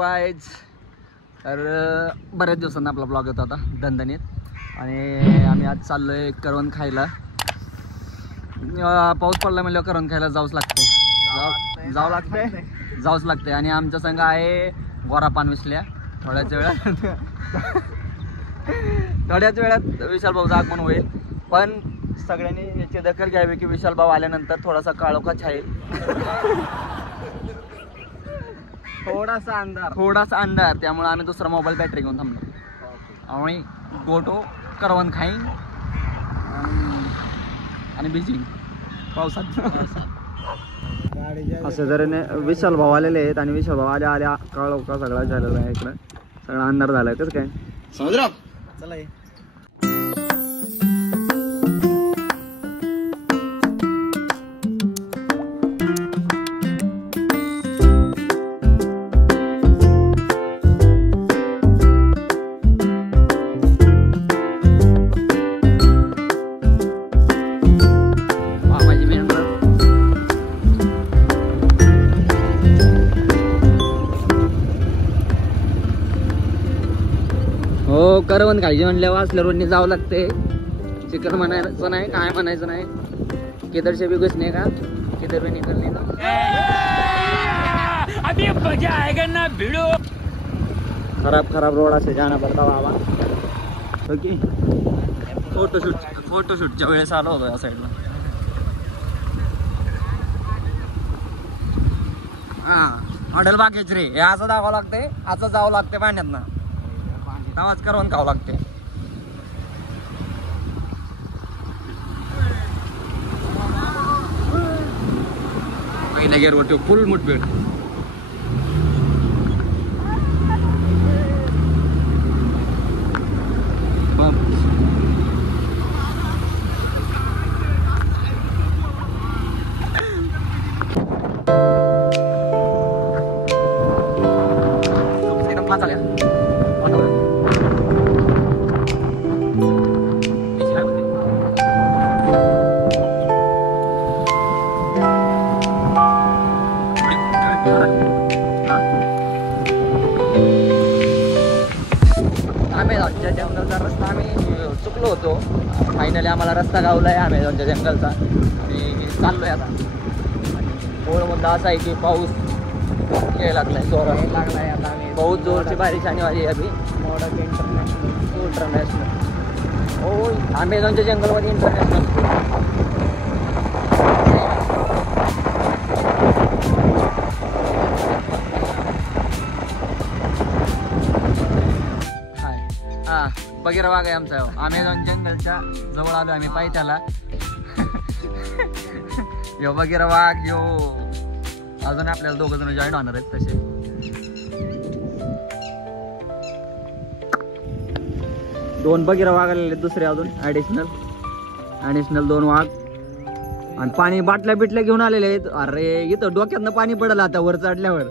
Guys, तर बऱ्याच दिवसांना आपला ब्लॉग येतो आता दणदणीत आणि आम्ही आज चाललोय करवंद खायला. पाऊस पडला म्हणल्यावर करवंद खायला जाऊच लागते आणि आमच्या संघ आहे गोरा पान विसल्या. थोड्याच वेळात विशाल भाऊचं आगमन होईल, पण सगळ्यांनी याची दखल घ्यावी की विशाल भाऊ आल्यानंतर थोडासा काळोखा छाईल. थोडासा अंधार त्यामुळे आम्ही दुसरा मोबाईल बॅटरी घेऊन थांबलो. आम्ही गोटो करवंद खाईन आणि बिजिंग पावसात. असं तऱ्हेने विशाल भाऊ आलेले आहेत आणि विशाल भाऊ आल्या काळोखा सगळा झालेला आहे. इकडं सगळा अंधार झालाय. कसं काय समुद्र चला करवंद खायची म्हणल्यावर असल्या रोडनी जावं लागते. चिकन म्हणायचं नाही, काय म्हणायचं नाही. किधर से भी घुसने का किधर भी निकलने का. अभी मजा आएगा ना भिड़ो. खराब रोड से जाना पड़ता बाबा. ओके फोटोशूटच्या वेळेस आलो होतो या साईडला. हॉटेल बागेच रे, हे असं जावं लागते, असं जावं लागते पाण्यात ना. आवाज करवंद खावं लागते. पहिला गेर वाटतो फुल मुठभेड. जंगलचा रस्ता आम्ही चुकलो होतो. फायनली आम्हाला रस्ता गावलाय अमेझॉनच्या जंगलचा आणि चाललोय आता. मूळ मुद्दा असा आहे की पाऊस यायला लागलाय, जोरात लागलाय आता. आम्ही बहुत जोरची बारिश आणि वाली अभी मोडक इंटरनॅशनल हो अमेझॉनच्या जंगलमध्ये इंटरनॅशनल. बगीरा वाघ आहे आमचा. अमेझॉन जंगलच्या जवळ आलो आम्ही पायथ्याला. यो बगीरा वाघ यो अजून आपल्याला दोघ जण जॉईन होणार आहेत. तसे दोन बगीरा वाघ आलेले, दुसरे अजून ऍडिशनल 2 वाघ आणि पाणी बाटल्या बिटल्या घेऊन आलेले आहेत. अरे इथं डोक्यातनं पाणी पडलं आता वर चढल्यावर.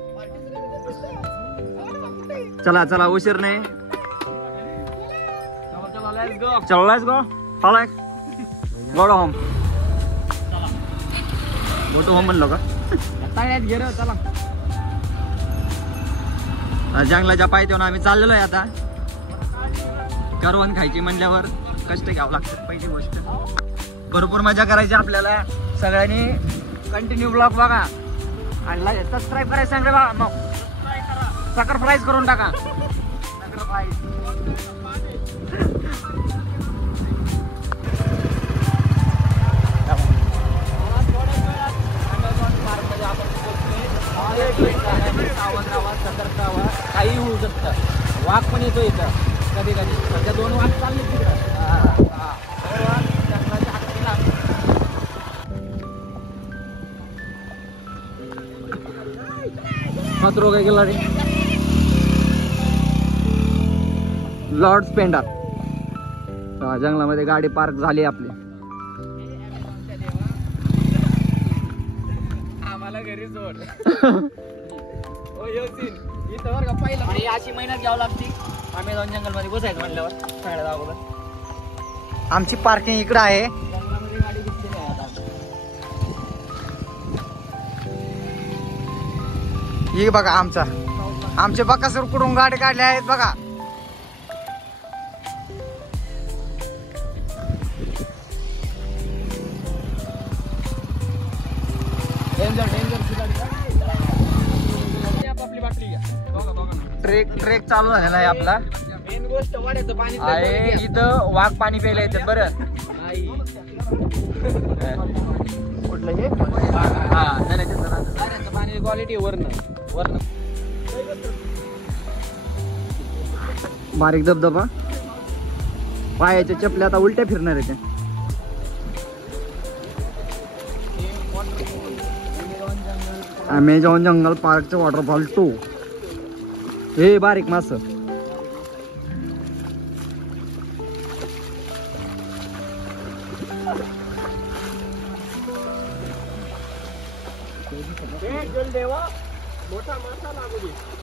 चला उशीर नाही. चलो let's go. Go home. Go to home म्हणलो का. चला जंगलाच्या पायथ्यावर आम्ही चाललेलो आहे आता. करवंद खायची म्हणल्यावर कष्ट घ्यावं लागतं. पहिली गोष्ट भरपूर मजा करायची आपल्याला. सगळ्यांनी कंटिन्यू ब्लॉग बघा आणि सबस्क्राईब करायचं सांग रे बा. मग सॅक्रिफाईस करून टाका. काही होऊ शकतं. वाघ पण येतो इथं कधी सध्या 2 वाघ चालले तिकडं. खतरो काय गेला रे. लॉर्ड स्पेंडर जंगलामध्ये गाडी पार्क झाली आपली. आम्हाला घरी सोड. आणि अशी मेहनत घ्यावं लागते अमेझॉन जंगल मध्ये बसायचं म्हणल्यावर. सगळ्यात अगोदर आमची पार्किंग इकडं आहे. जंगलामध्ये गाडी दिसते नाही आता. हे बघा आमचा आमचे बकासूर कुठून गाडी काढले आहेत बघा. ट्रेक चालू झालेला आहे आपला. मेन गोष्ट वाड्याचं पाणी आहे इथं वाघ पाणी प्यायला येते बरं. कुठलं हे हा नाही वाड्याचं पाणी क्वालिटी वरण बारीक धबधबा. पायाच्या चपल्या आता उलट्या फिरणार आहे त्या. अमेझॉन जंगल पार्कचं वॉटरफॉल 2. हे बारीक मास. जल देवा मोठा मासा लागू दे.